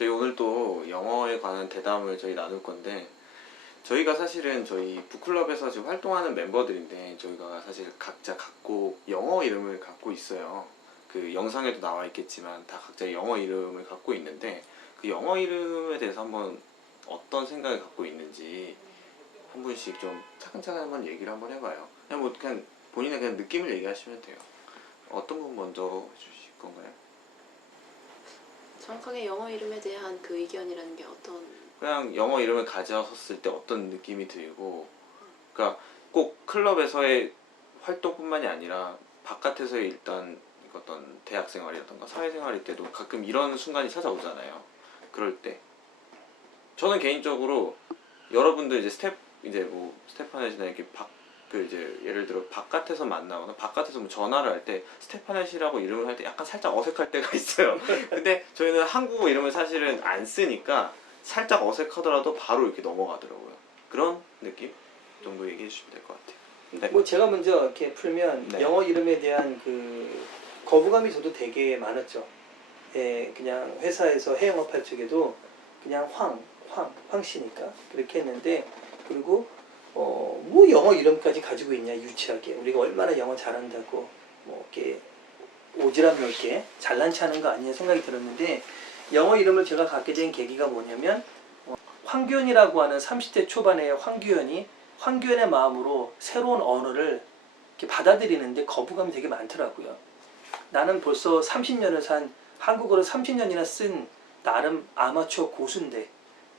저희 오늘 또 영어에 관한 대담을 저희 나눌 건데, 저희가 사실은 저희 북클럽에서 지금 활동하는 멤버들인데, 저희가 사실 각자 영어 이름을 갖고 있어요. 그 영상에도 나와 있겠지만 다 각자 영어 이름을 갖고 있는데, 그 영어 이름에 대해서 한번 어떤 생각을 갖고 있는지 한 분씩 좀 차근차근 한번 얘기를 한번 해봐요. 그냥 본인의 그냥 느낌을 얘기하시면 돼요. 어떤 분 먼저 해주실 건가요? 정확하게 영어 이름에 대한 그 의견이라는 게 어떤? 그냥 영어 이름을 가졌을 때 어떤 느낌이 들고, 그러니까 꼭 클럽에서의 활동뿐만이 아니라 바깥에서의 일단 어떤 대학생활이라던가 사회생활일 때도 가끔 이런 순간이 찾아오잖아요. 그럴 때 저는 개인적으로 여러분들 이제 뭐 스테파넷이나 이렇게 이제 예를 들어 바깥에서 만나거나 바깥에서 뭐 전화를 할 때 스테파넷이라고 이름을 할 때 약간 살짝 어색할 때가 있어요. 근데 저희는 한국어 이름을 사실은 안 쓰니까 살짝 어색하더라도 바로 이렇게 넘어가더라고요. 그런 느낌 정도 얘기해 주시면 될 것 같아요. 네. 뭐 제가 먼저 이렇게 풀면 네. 영어 이름에 대한 그 거부감이 저도 되게 많았죠. 예, 그냥 회사에서 해영업할 적에도 그냥 황씨니까 그렇게 했는데, 그리고 뭐 영어 이름까지 가지고 있냐 유치하게, 우리가 얼마나 영어 잘한다고 뭐 이렇게 오지랖 넓게 잘난 체 하는 거 아니냐 생각이 들었는데, 영어 이름을 제가 갖게 된 계기가 뭐냐면 황규현이라고 하는 30대 초반의 황규현의 마음으로 새로운 언어를 이렇게 받아들이는데 거부감이 되게 많더라고요. 나는 벌써 30년을 산, 한국어를 30년이나 쓴 나름 아마추어 고수인데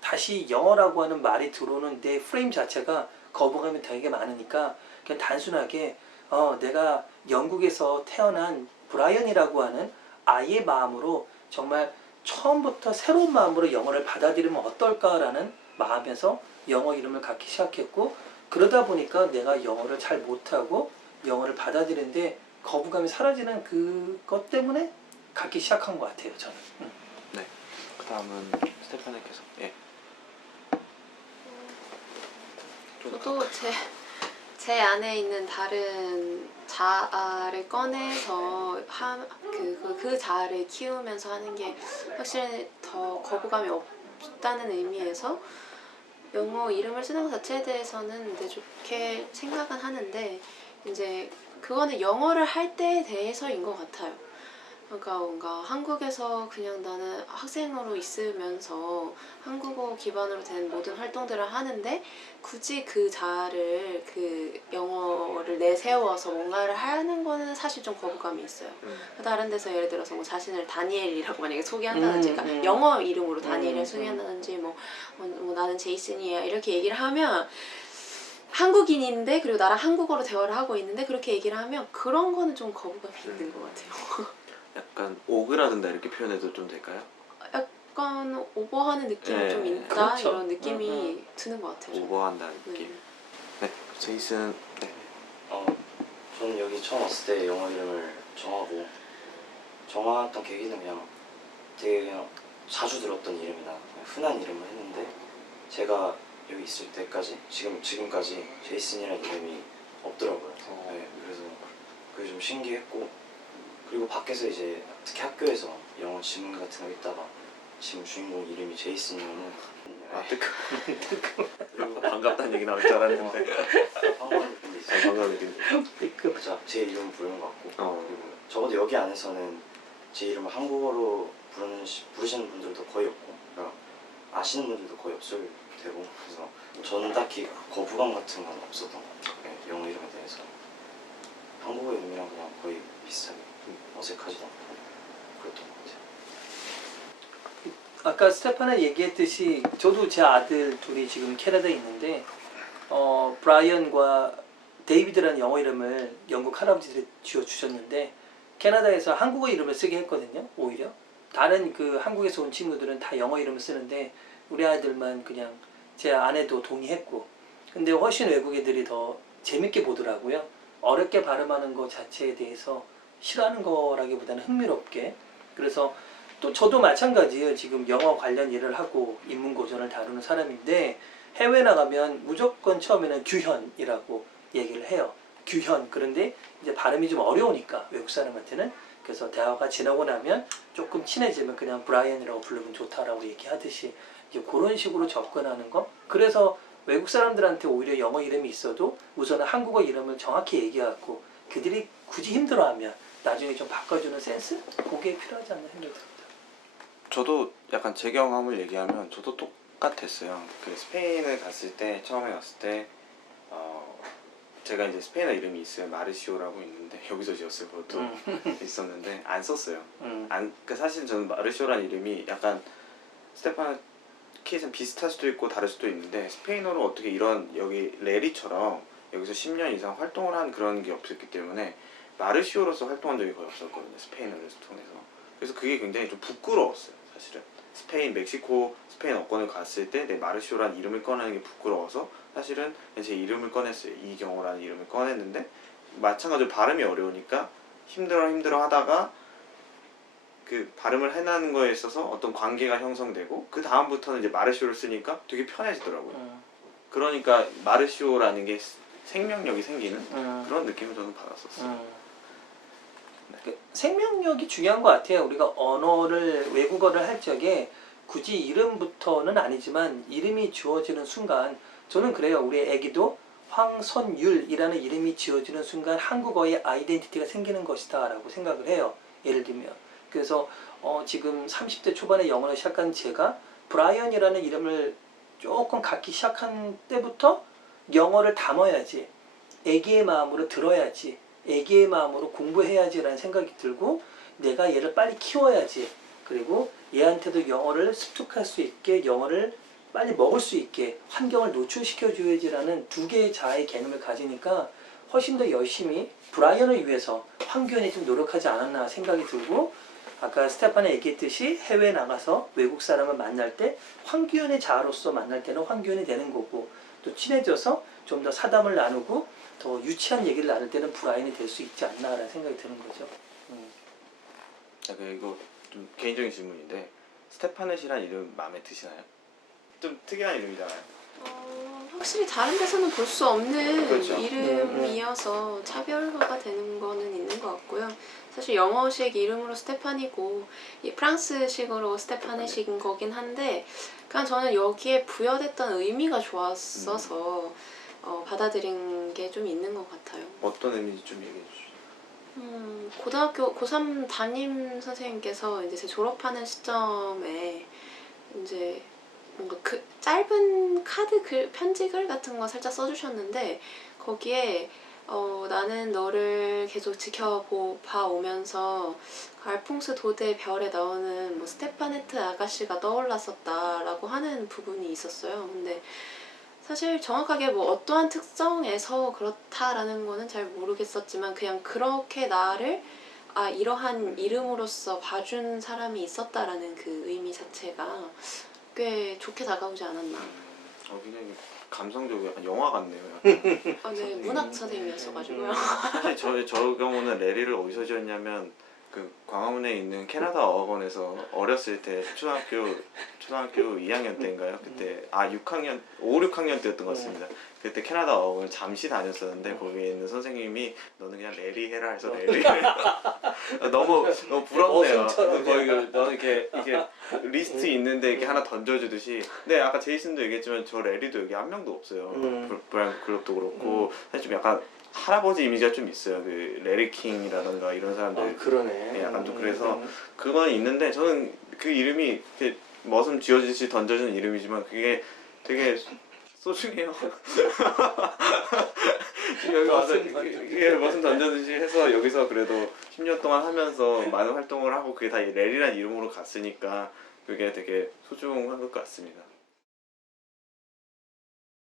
다시 영어라고 하는 말이 들어오는 내 프레임 자체가 거부감이 되게 많으니까 그냥 단순하게 내가 영국에서 태어난 브라이언이라고 하는 아이의 마음으로 정말 처음부터 새로운 마음으로 영어를 받아들이면 어떨까라는 마음에서 영어 이름을 갖기 시작했고, 그러다 보니까 내가 영어를 잘 못하고 영어를 받아들이는데 거부감이 사라지는 그것 때문에 갖기 시작한 것 같아요, 저는. 네. 그 다음은 스테파네께서. 예. 저도 제 안에 있는 다른 자아를 꺼내서 그 자아를 키우면서 하는 게 확실히 더 거부감이 없다는 의미에서 영어 이름을 쓰는 것 자체에 대해서는 이제 좋게 생각은 하는데, 이제 그거는 영어를 할 때에 대해서인 것 같아요. 그러니까 뭔가 한국에서 그냥 나는 학생으로 있으면서 한국어 기반으로 된 모든 활동들을 하는데 굳이 그 자아를 그 영어를 내세워서 뭔가를 하는 거는 사실 좀 거부감이 있어요. 다른 데서 예를 들어서 뭐 자신을 다니엘이라고 만약에 소개한다든지, 그러니까 영어 이름으로 다니엘을 소개한다든지 뭐 나는 제이슨이야 이렇게 얘기를 하면, 한국인인데 그리고 나랑 한국어로 대화를 하고 있는데 그렇게 얘기를 하면 그런 거는 좀 거부감이 있는 것 같아요. 약간 오그라든다 이렇게 표현해도 좀 될까요? 약간 오버하는 느낌이 네, 좀 있다, 그렇죠. 이런 느낌이 드는 것 같아요. 오버한다는 느낌. 네. 제이슨. 네. 저는 여기 처음 왔을 때 영어 이름을 정했던 계기는 그냥 되게 그냥 자주 들었던 이름이나 흔한 이름을 했는데, 제가 여기 있을 때까지 지금까지 제이슨이라는 이름이 없더라고요. 네, 그래서 그게 좀 신기했고, 그리고 밖에서 이제 특히 학교에서 영어 지문 같은 거 있다가 지문 주인공 이름이 제이슨이면은 그리고 반갑다는 얘기 나올 줄 알았는데. 반가운 느낌도 있어요. 반가운 느낌. 진짜 제 이름 부르는 것 같고, 그리고 적어도 여기 안에서는 제 이름을 한국어로 부르시는 분들도 거의 없고, 그러니까 아시는 분들도 거의 없을 테고, 그래서 저는 딱히 거부감 같은 건 없었던 것 같아요. 네, 영어 이름에 대해서 한국어 이름이랑 그냥 거의 비슷하게 어색하지도 않고 그랬던 것 같아요. 아까 스테파나 얘기했듯이 저도 제 아들 둘이 지금 캐나다에 있는데 브라이언과 데이비드라는 영어 이름을 영국 할아버지들이 지어주셨는데, 캐나다에서 한국어 이름을 쓰게 했거든요. 오히려 다른 그 한국에서 온 친구들은 다 영어 이름을 쓰는데 우리 아이들만 그냥, 제 아내도 동의했고, 근데 훨씬 외국 애들이 더 재밌게 보더라고요. 어렵게 발음하는 것 자체에 대해서 싫어하는 거라기보다는 흥미롭게. 그래서 또 저도 마찬가지예요. 지금 영어 관련 일을 하고 인문고전을 다루는 사람인데 해외 나가면 무조건 처음에는 규현이라고 얘기를 해요. 규현. 그런데 이제 발음이 좀 어려우니까 외국 사람한테는 그래서 대화가 지나고 나면 조금 친해지면 그냥 브라이언이라고 부르면 좋다라고 얘기하듯이 이제 그런 식으로 접근하는 거. 그래서 외국 사람들한테 오히려 영어 이름이 있어도 우선은 한국어 이름을 정확히 얘기하고 그들이 굳이 힘들어하면 나중에 좀 바꿔주는 센스? 그게 필요하지 않나 생각이 듭니다. 저도 약간 제 경험을 얘기하면 저도 똑같았어요. 그 스페인을 갔을 때 처음에 갔을 때 제가 이제 스페인어 이름이 있어요. 마르시오라고 있는데 여기서 지었어요. 그것도 있었는데 안 썼어요. 그러니까 사실 저는 마르시오라는 이름이 약간 스테파노 케이스는 비슷할 수도 있고 다를 수도 있는데 스페인어로 어떻게 이런 여기 레리처럼 여기서 10년 이상 활동을 한 그런 게 없었기 때문에 마르시오로서 활동한 적이 거의 없었거든요. 스페인어를 통해서. 그래서 그게 굉장히 좀 부끄러웠어요. 사실은 스페인, 멕시코, 스페인 어권을 갔을 때 내 마르시오라는 이름을 꺼내는 게 부끄러워서 사실은 제 이름을 꺼냈어요. 이경호라는 이름을 꺼냈는데 마찬가지로 발음이 어려우니까 힘들어 하다가 그 발음을 해내는 거에 있어서 어떤 관계가 형성되고 그 다음부터는 이제 마르시오를 쓰니까 되게 편해지더라고요. 그러니까 마르시오라는 게 생명력이 생기는 그런 느낌을 저는 받았었어요. 그 생명력이 중요한 것 같아요. 우리가 언어를 외국어를 할 적에 굳이 이름부터는 아니지만 이름이 주어지는 순간 저는 그래요. 우리 애기도 황선율이라는 이름이 지어지는 순간 한국어의 아이덴티티가 생기는 것이다 라고 생각을 해요. 예를 들면 그래서 지금 30대 초반에 영어를 시작한 제가 브라이언이라는 이름을 조금 갖기 시작한 때부터 영어를 담아야지, 애기의 마음으로 들어야지, 애기의 마음으로 공부해야지라는 생각이 들고 내가 얘를 빨리 키워야지, 그리고 얘한테도 영어를 습득할 수 있게 영어를 빨리 먹을 수 있게 환경을 노출시켜줘야지라는 두 개의 자아의 개념을 가지니까 훨씬 더 열심히 브라이언을 위해서 황규현이 좀 노력하지 않았나 생각이 들고 아까 스테판이 얘기했듯이 해외에 나가서 외국 사람을 만날 때 황규현의 자아로서 만날 때는 황규현이 되는 거고 또 친해져서 좀 더 사담을 나누고 더 유치한 얘기를 나눌 때는 브라이언이 될 수 있지 않나라는 생각이 드는 거죠. 이거 좀 개인적인 질문인데 스테파넷이란 이름 마음에 드시나요? 좀 특이한 이름이잖아요. 확실히 다른 데서는 볼 수 없는 그렇죠. 이름이어서 차별화가 되는 거는 있는 것 같고요. 사실 영어식 이름으로 스테판이고 프랑스식으로 스테파넷인 거긴 한데 그냥 저는 여기에 부여됐던 의미가 좋았어서 받아들인 게 좀 있는 것 같아요. 어떤 의미인지 좀 얘기해 주시죠. 고등학교 고3 담임 선생님께서 이제 제 졸업하는 시점에 이제 뭔가 그 짧은 카드 편지글 같은 거 살짝 써주셨는데 거기에 나는 너를 계속 지켜봐 오면서 알퐁스 도데 별에 나오는 뭐 스테파네트 아가씨가 떠올랐었다라고 하는 부분이 있었어요. 근데 사실 정확하게 뭐 어떠한 특성에서 그렇다라는 거는 잘 모르겠었지만 그냥 그렇게 나를 이러한 이름으로서 봐준 사람이 있었다라는 그 의미 자체가 꽤 좋게 다가오지 않았나. 굉장히 감성적이고 약간 영화 같네요. 약간. 네, 문학 선생님이었어가지고요. 사실 저 경우는 레리를 어디서 지었냐면 그 광화문에 있는 캐나다 어학원에서 어렸을 때 초등학교 2학년 때인가요? 그때 6학년 6학년 때였던 것 같습니다. 그때 캐나다 어학원을 잠시 다녔었는데 거기에 있는 선생님이 너는 그냥 레리 해라 해서 레리 너무 부럽네요. 거의 너는 이렇게 리스트 있는데 이렇게 하나 던져주듯이. 근데 아까 제이슨도 얘기했지만 저 레리도 여기 한 명도 없어요. 브라이언 클럽도 그렇고 사실 좀 약간 할아버지 이미지가 좀 있어요. 그 레리 킹이라던가 이런 사람들. 그러네. 네, 약간 좀 그래서 그건 있는데 저는 그 이름이 이렇게 머슴 쥐어주듯이 던져주는 이름이지만 그게 되게 소중해요. 여기 와서 이게 머슴 던져주듯이 해서 여기서 그래도 10년 동안 하면서 많은 활동을 하고 그게 다 레리라는 이름으로 갔으니까 그게 되게 소중한 것 같습니다.